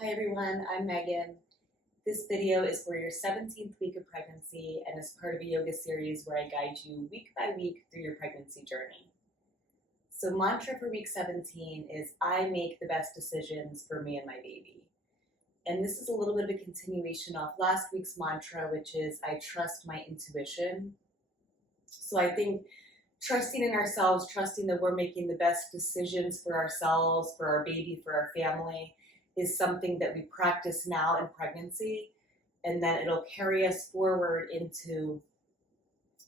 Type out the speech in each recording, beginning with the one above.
Hi everyone, I'm Megan. This video is for your 17th week of pregnancy and is part of a yoga series where I guide you week by week through your pregnancy journey. So mantra for week 17 is I make the best decisions for me and my baby. And this is a little bit of a continuation of last week's mantra, which is I trust my intuition. So I think trusting in ourselves, trusting that we're making the best decisions for ourselves, for our baby, for our family, is something that we practice now in pregnancy, and then it'll carry us forward into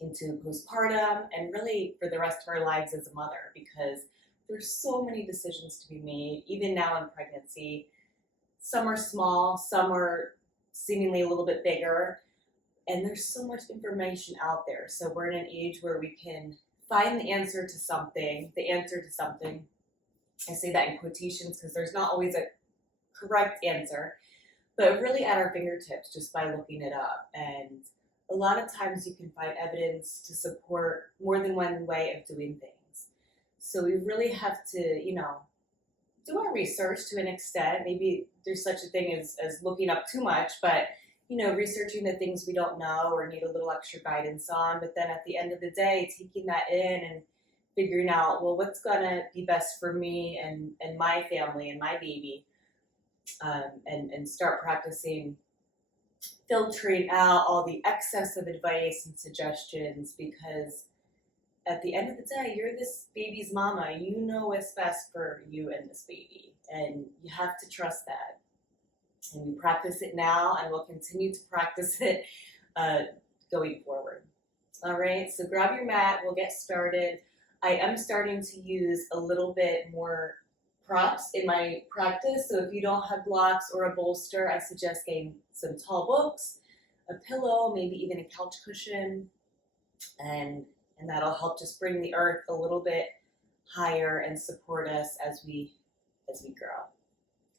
postpartum and really for the rest of our lives as a mother, because there's so many decisions to be made, even now in pregnancy. Some are small, some are seemingly a little bit bigger, and there's so much information out there. So we're in an age where we can find the answer to something, I say that in quotations because there's not always a correct answer, but really at our fingertips just by looking it up. And a lot of times you can find evidence to support more than one way of doing things. So we really have to, do our research to an extent. Maybe there's such a thing as looking up too much, but researching the things we don't know or need a little extra guidance on. But then at the end of the day, taking that in and figuring out, well, what's gonna be best for me and my family and my baby, and start practicing filtering out all the excess of advice and suggestions, because at the end of the day, you're this baby's mama. You know what's best for you and this baby, and you have to trust that. And we practice it now, and we'll continue to practice it going forward. All right, so grab your mat. We'll get started. I am starting to use a little bit more props in my practice. So if you don't have blocks or a bolster, I suggest getting some tall books, a pillow, maybe even a couch cushion, and that'll help just bring the earth a little bit higher and support us as we grow.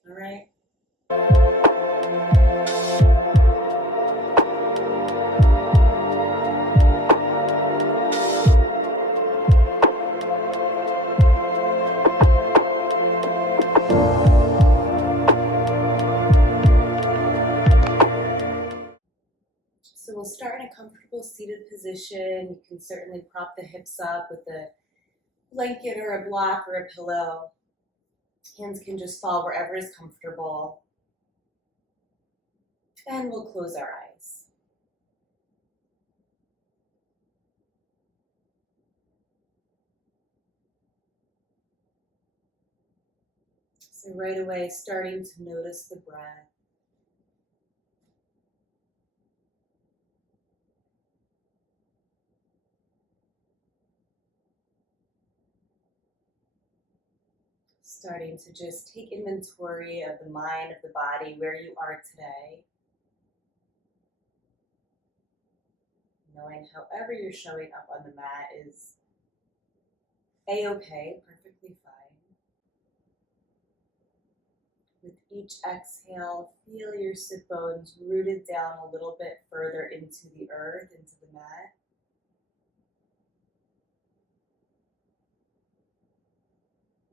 All right. So we'll start in a comfortable seated position. You can certainly prop the hips up with a blanket or a block or a pillow. Hands can just fall wherever is comfortable. And we'll close our eyes. So right away, starting to notice the breath. Starting to just take inventory of the mind, of the body, where you are today. Knowing however you're showing up on the mat is a-okay, perfectly fine. With each exhale, feel your sit bones rooted down a little bit further into the earth, into the mat.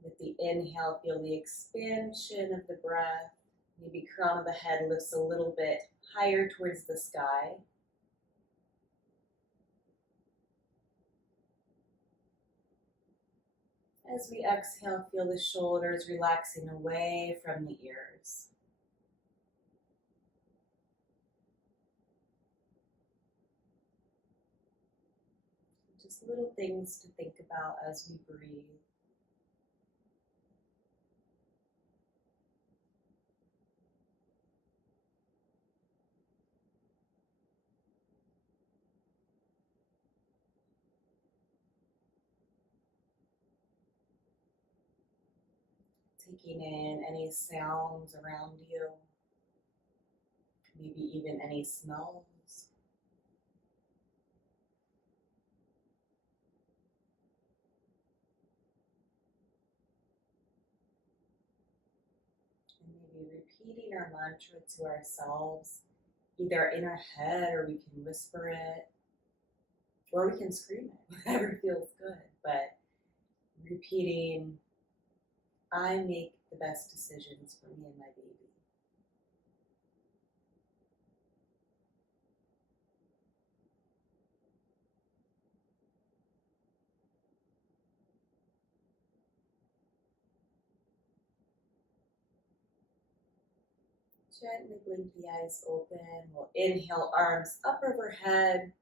With the inhale, feel the expansion of the breath. Maybe crown of the head lifts a little bit higher towards the sky. As we exhale, feel the shoulders relaxing away from the ears. Just little things to think about as we breathe. Taking in any sounds around you, maybe even any smells. And maybe repeating our mantra to ourselves, either in our head or we can whisper it, or we can scream it, whatever feels good. But repeating, I make the best decisions for me and my baby. Gently blink the eyes open. We'll inhale, arms up overhead.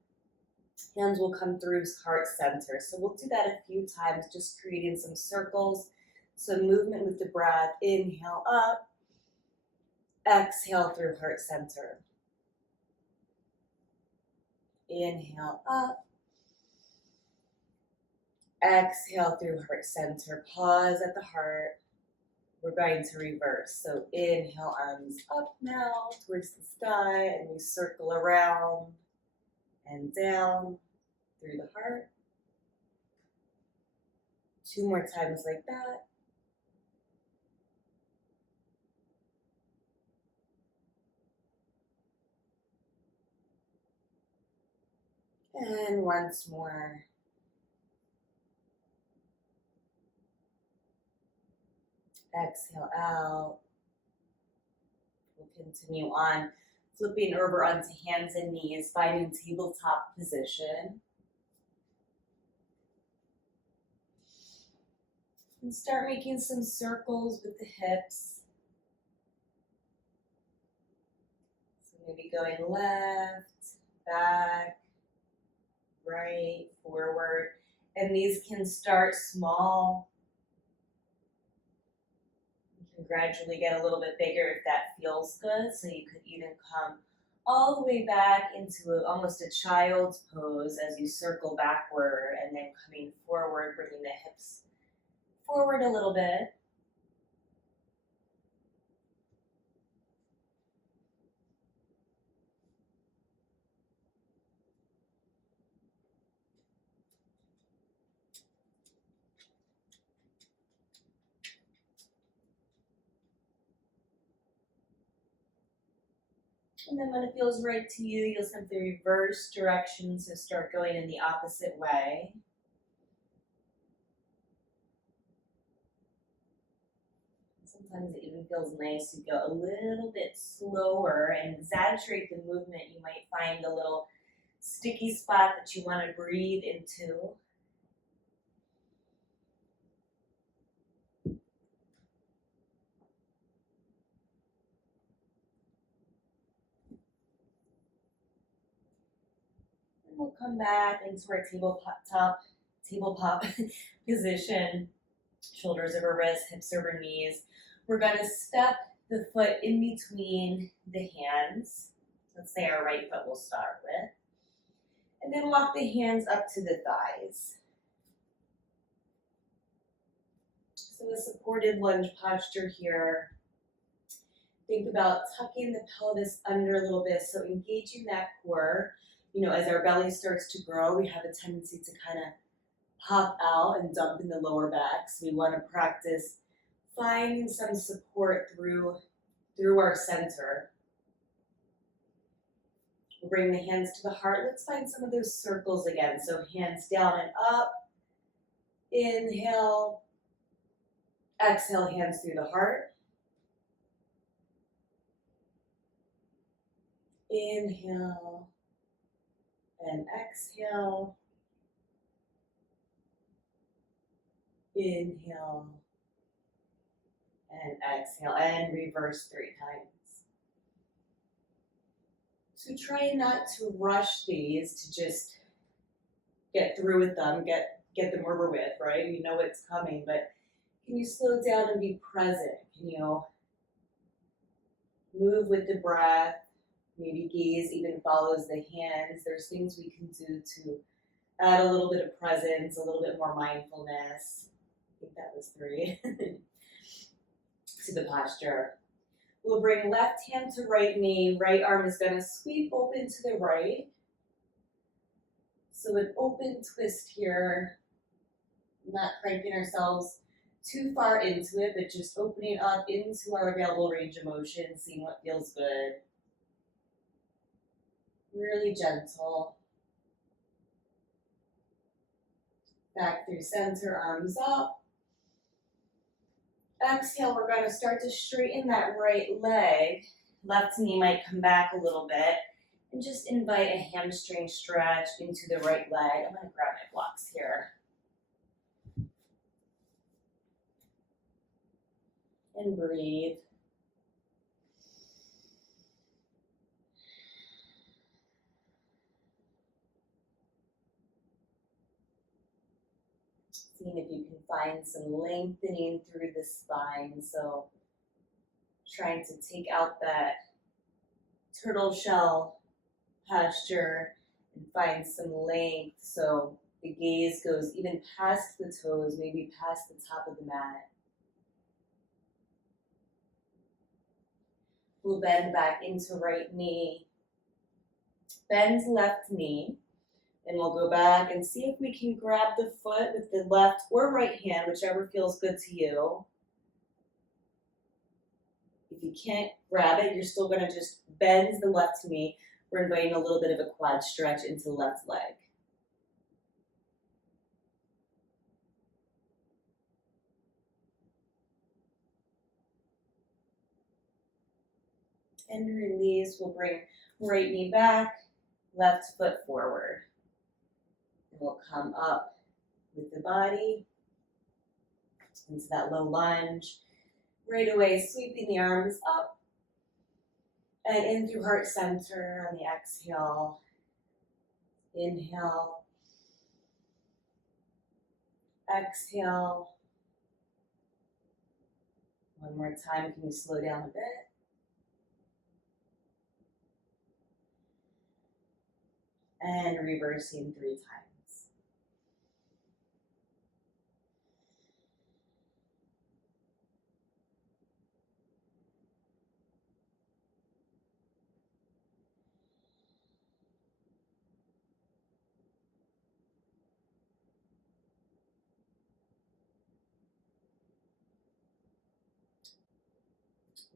Hands will come through heart center. So we'll do that a few times, just creating some circles. So movement with the breath. Inhale up. Exhale through heart center. Inhale up. Exhale through heart center. Pause at the heart. We're going to reverse. So inhale, arms up now towards the sky, and we circle around and down through the heart. 2 more times like that. And once more. Exhale out. We'll continue on, flipping over onto hands and knees, finding tabletop position. And start making some circles with the hips. So maybe going left, back, right, forward. And these can start small. You can gradually get a little bit bigger if that feels good. So you could even come all the way back into almost a child's pose as you circle backward, and then coming forward, bringing the hips forward a little bit. And then when it feels right to you, you'll simply reverse direction, so start going in the opposite way. Sometimes it even feels nice to go a little bit slower and exaggerate the movement. You might find a little sticky spot that you want to breathe into. And we'll come back into our tabletop position. Shoulders over wrists, hips over knees. We're going to step the foot in between the hands. Let's say our right foot we'll start with. And then walk the hands up to the thighs. So a supported lunge posture here. Think about tucking the pelvis under a little bit, so engaging that core. You know, as our belly starts to grow, we have a tendency to kind of pop out and dump in the lower back. So we want to practice finding some support through our center. We'll bring the hands to the heart. Let's find some of those circles again. So hands down and up. Inhale. Exhale, hands through the heart. Inhale and exhale. Inhale and exhale, and reverse 3 times. So try not to rush these, to just get through with them, get them over with, right? You know what's coming, but can you slow down and be present? Can you move with the breath? Maybe gaze even follows the hands. There's things we can do to add a little bit of presence, a little bit more mindfulness. I think that was 3. To the posture. We'll bring left hand to right knee. Right arm is going to sweep open to the right. So an open twist here. Not cranking ourselves too far into it, but just opening up into our available range of motion, seeing what feels good. Really gentle. Back through center, arms up. Exhale, we're going to start to straighten that right leg. Left knee might come back a little bit. And just invite a hamstring stretch into the right leg. I'm going to grab my blocks here. And breathe. Seeing if you can find some lengthening through the spine. So trying to take out that turtle shell posture and find some length. So the gaze goes even past the toes, maybe past the top of the mat. We'll bend back into right knee. Bend left knee. And we'll go back and see if we can grab the foot with the left or right hand, whichever feels good to you. If you can't grab it, you're still gonna just bend the left knee. We're inviting a little bit of a quad stretch into the left leg. And release, we'll bring right knee back, left foot forward. And we'll come up with the body into that low lunge. Right away, sweeping the arms up and in through heart center on the exhale. Inhale. Exhale. One more time, can you slow down a bit? And reversing 3 times.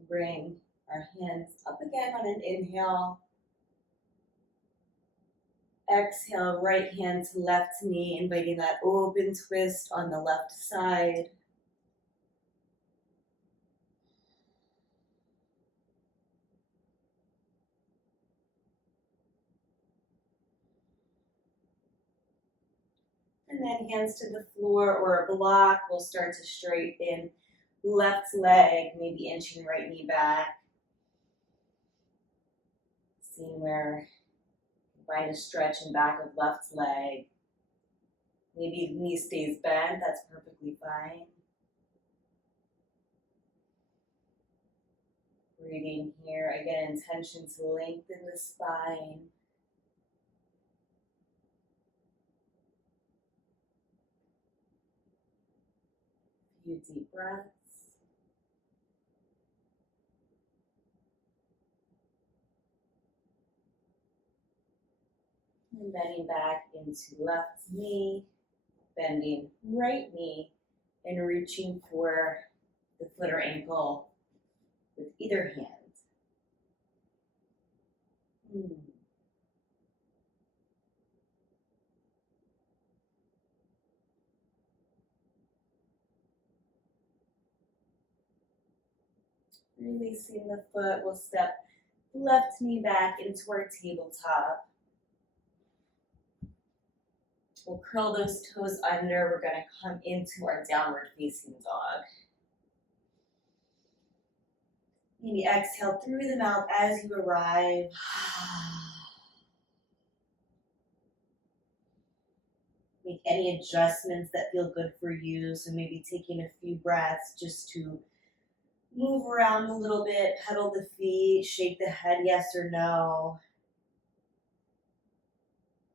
Bring our hands up again on an inhale. Exhale, right hand to left knee, inviting that open twist on the left side. And then hands to the floor or a block. We'll start to straighten left leg, maybe inching right knee back. Seeing where you find a stretch in back of left leg. Maybe the knee stays bent, that's perfectly fine. Breathing here, again, intention to lengthen the spine. A few deep breaths. And bending back into left knee, bending right knee, and reaching for the foot or ankle with either hand. Releasing the foot, we'll step left knee back into our tabletop. We'll curl those toes under. We're going to come into our downward facing dog. Maybe exhale through the mouth as you arrive. Make any adjustments that feel good for you. So maybe taking a few breaths just to move around a little bit, pedal the feet, shake the head yes or no.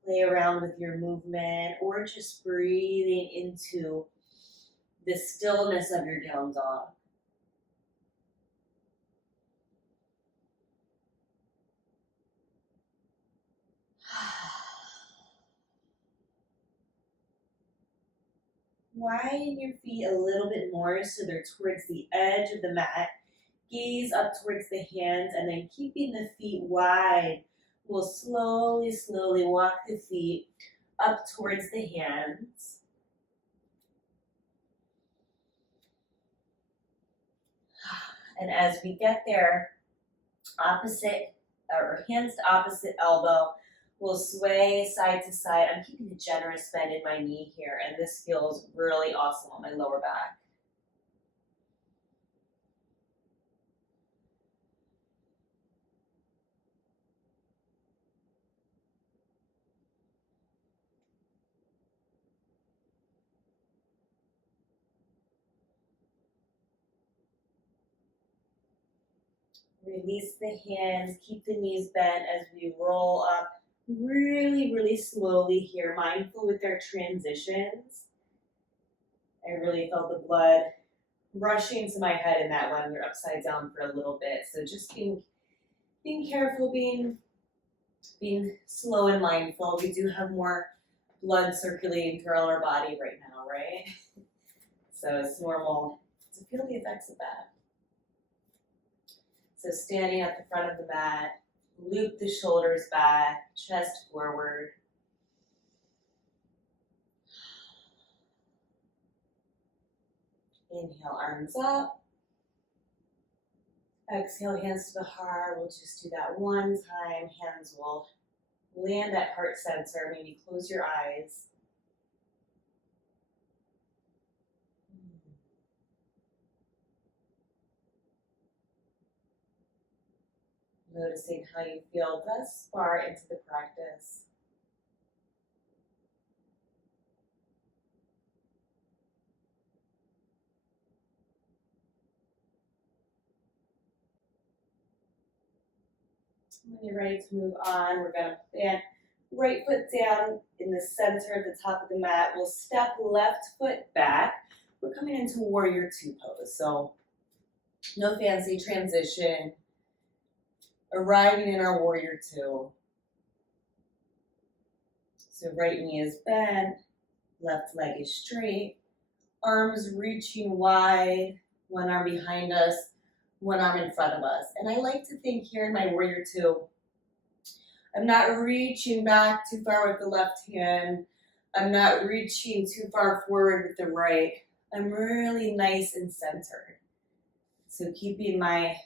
Play around with your movement, or just breathing into the stillness of your down dog. Widen your feet a little bit more so they're towards the edge of the mat. Gaze up towards the hands, and then keeping the feet wide, we'll slowly walk the feet up towards the hands. And as we get there, opposite or hands to opposite elbow, we'll sway side to side. I'm keeping a generous bend in my knee here, and this feels really awesome on my lower back. Release the hands, keep the knees bent as we roll up really, really slowly here, mindful with our transitions. I really felt the blood rushing to my head in that one. We're upside down for a little bit. So just being careful, being slow and mindful. We do have more blood circulating throughout our body right now, right? So it's normal to feel the effects of that. So standing at the front of the mat, loop the shoulders back, chest forward. Inhale, arms up. Exhale, hands to the heart. We'll just do that one time. Hands will land at heart center. Maybe close your eyes. Noticing how you feel thus far into the practice. When you're ready to move on, we're going to plant right foot down in the center of the top of the mat. We'll step left foot back. We're coming into warrior two pose. So no fancy transition. Arriving in our warrior two. So right knee is bent, left leg is straight, arms reaching wide, one arm behind us, one arm in front of us. And I like to think here in my warrior two, I'm not reaching back too far with the left hand. I'm not reaching too far forward with the right. I'm really nice and centered. So keeping my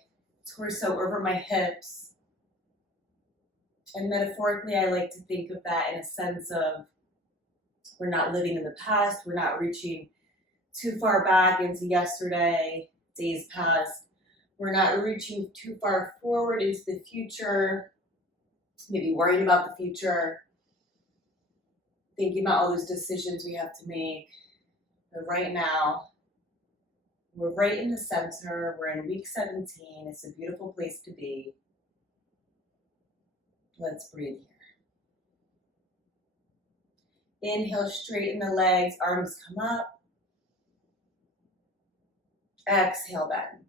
torso over my hips. And metaphorically, I like to think of that in a sense of we're not living in the past. We're not reaching too far back into yesterday, days past. We're not reaching too far forward into the future, maybe worrying about the future, thinking about all those decisions we have to make. But right now, we're right in the center. We're in week 17. It's a beautiful place to be. Let's breathe here. Inhale, straighten the legs, arms come up. Exhale, bend.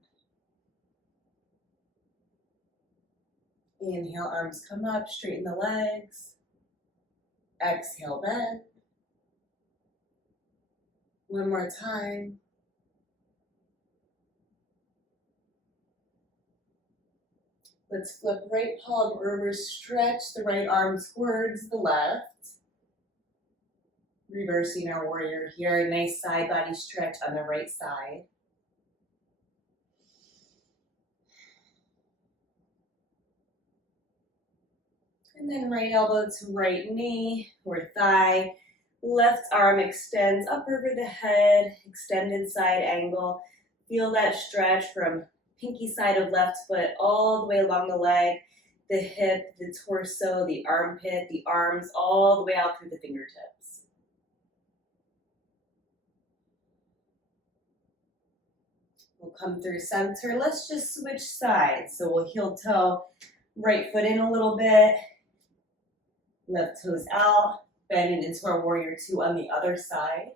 Inhale, arms come up, straighten the legs. Exhale, bend. One more time. Let's flip right palm over, stretch the right arm towards the left. Reversing our warrior here, a nice side body stretch on the right side. And then right elbow to right knee or thigh. Left arm extends up over the head, extended side angle. Feel that stretch from pinky side of left foot all the way along the leg, the hip, the torso, the armpit, the arms, all the way out through the fingertips. We'll come through center. Let's just switch sides. So we'll heel toe, right foot in a little bit, left toes out, bending into our warrior two on the other side.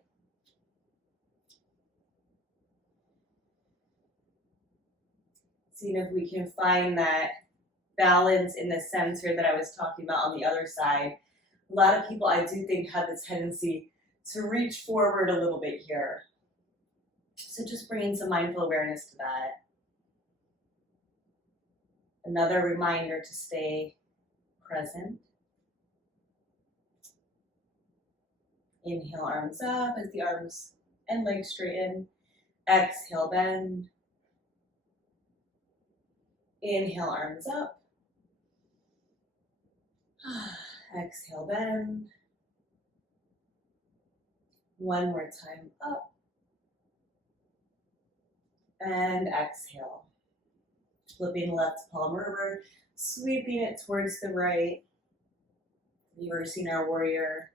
Seeing if we can find that balance in the center that I was talking about on the other side. A lot of people, I do think, have the tendency to reach forward a little bit here. So just bringing some mindful awareness to that. Another reminder to stay present. Inhale, arms up as the arms and legs straighten. Exhale, bend. Inhale, arms up. Exhale, bend. One more time, up. And exhale. Flipping left palm over, sweeping it towards the right. Reversing our warrior.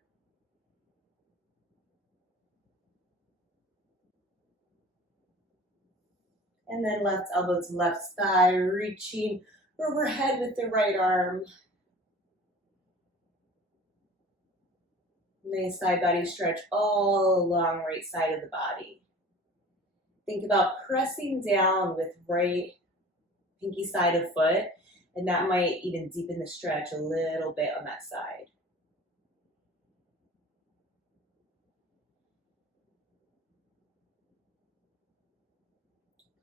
And then left elbow to left thigh, reaching overhead with the right arm. Nice side body stretch all along right side of the body. Think about pressing down with right pinky side of foot, and that might even deepen the stretch a little bit on that side.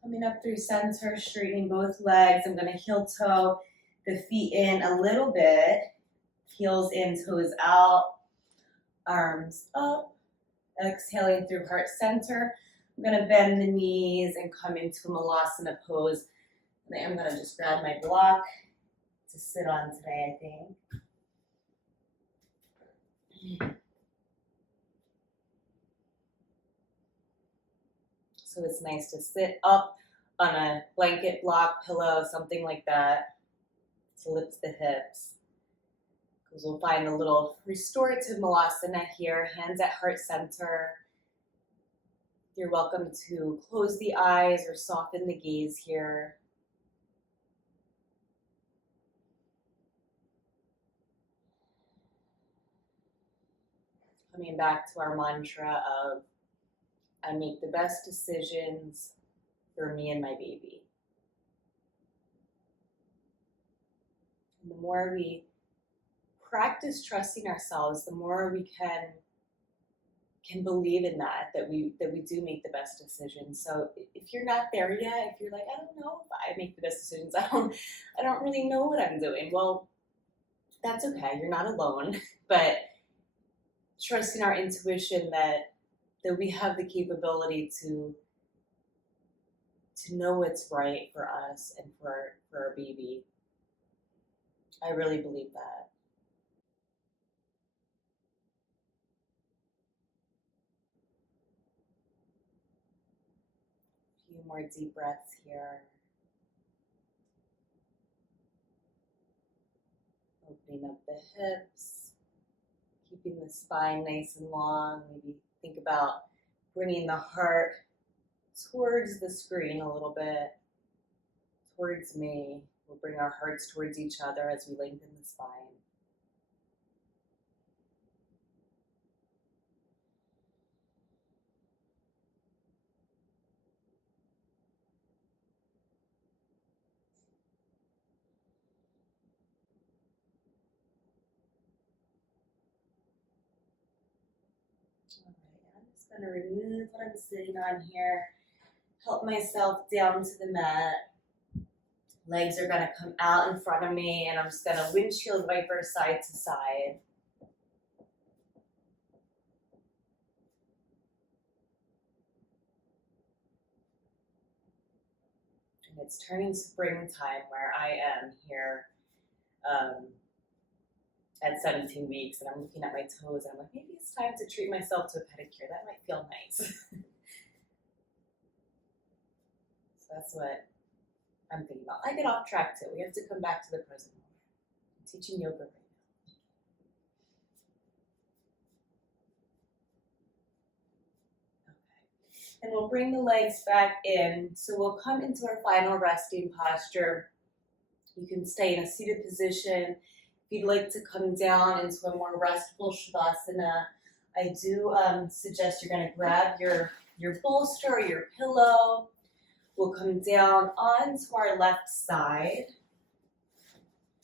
Coming up through center, straightening both legs. I'm going to heel toe the feet in a little bit. Heels in, toes out, arms up. Exhaling through heart center. I'm going to bend the knees and come into a Malasana pose. And I'm going to just grab my block to sit on today, I think. So it's nice to sit up on a blanket, block, pillow, something like that to lift the hips. Because we'll find a little restorative Malasana here, hands at heart center. You're welcome to close the eyes or soften the gaze here. Coming back to our mantra of, I make the best decisions for me and my baby. And the more we practice trusting ourselves, the more we can believe in that we do make the best decisions. So if you're not there yet, if you're like, I don't know if I make the best decisions, I don't really know what I'm doing. Well, that's okay. You're not alone. But trusting our intuition that we have the capability to know what's right for us and for our baby. I really believe that. A few more deep breaths here. Opening up the hips, keeping the spine nice and long. Maybe think about bringing the heart towards the screen a little bit, towards me. We'll bring our hearts towards each other as we lengthen the spine. All right, I'm just going to remove what I'm sitting on here, help myself down to the mat. Legs are going to come out in front of me, and I'm just going to windshield wiper side to side. And it's turning springtime where I am here at 17 weeks, and I'm looking at my toes, and I'm like, maybe it's time to treat myself to a pedicure. That might feel nice. So that's what I'm thinking about. I get off track too. We have to come back to the present moment. I'm teaching yoga right now. Okay. And we'll bring the legs back in. So we'll come into our final resting posture. You can stay in a seated position. If you'd like to come down into a more restful Shavasana, I do suggest you're going to grab your bolster or your pillow. We'll come down onto our left side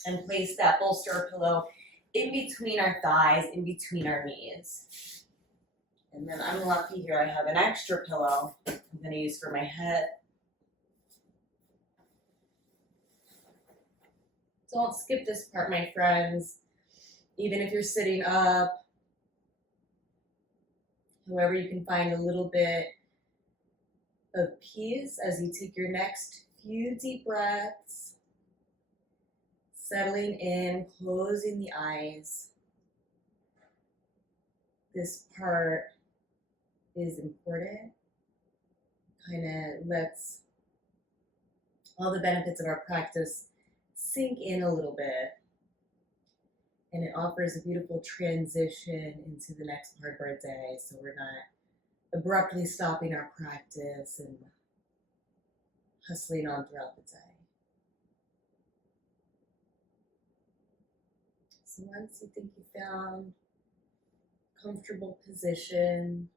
and place that bolster or pillow in between our thighs, in between our knees. And then I'm lucky here, I have an extra pillow I'm going to use for my head. Don't skip this part, my friends. Even if you're sitting up, however you can find a little bit of peace as you take your next few deep breaths, settling in, closing the eyes. This part is important. Kind of lets all the benefits of our practice sink in a little bit. And it offers a beautiful transition into the next part of our day, so we're not abruptly stopping our practice and hustling on throughout the day. So once you think you found a comfortable position,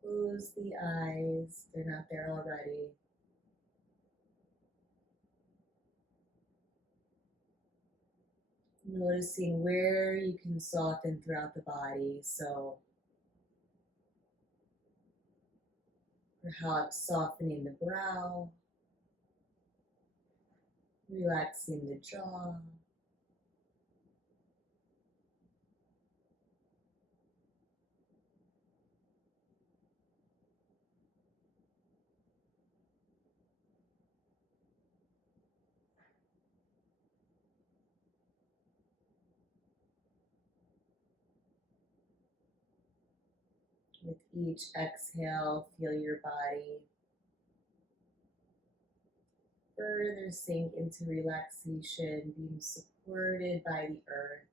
close the eyes, they're not there already. Noticing where you can soften throughout the body, so perhaps softening the brow, relaxing the jaw, with each exhale, feel your body further sink into relaxation, being supported by the earth.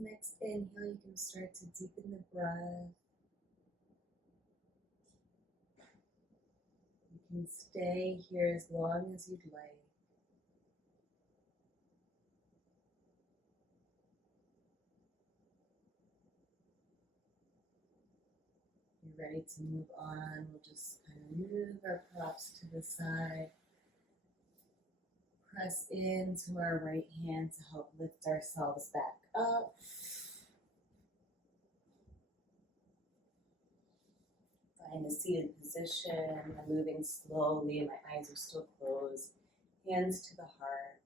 Next inhale, you can start to deepen the breath. You can stay here as long as you'd like. You're ready to move on. We'll just kind of move our props to the side. Press into our right hand to help lift ourselves back up. Find a seated position. I'm moving slowly and my eyes are still closed. Hands to the heart.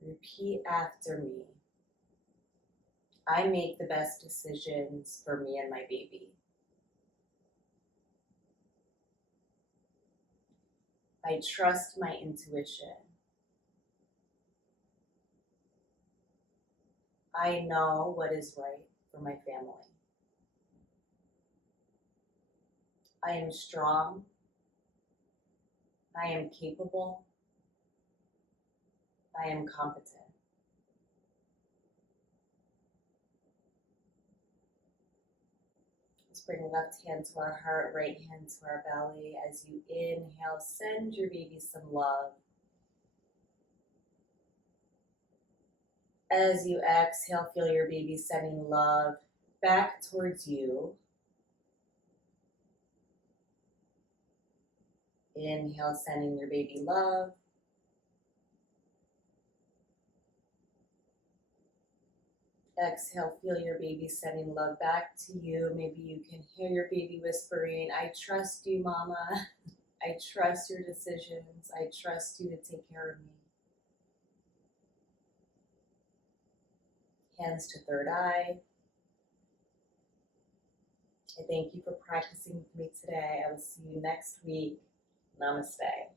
Repeat after me. I make the best decisions for me and my baby. I trust my intuition. I know what is right for my family. I am strong. I am capable. I am competent. Let's bring left hand to our heart, right hand to our belly. As you inhale, send your baby some love. As you exhale, feel your baby sending love back towards you. Inhale, sending your baby love. Exhale, feel your baby sending love back to you. Maybe you can hear your baby whispering, I trust you, mama. I trust your decisions. I trust you to take care of me. Hands to third eye. I thank you for practicing with me today. I will see you next week. Namaste.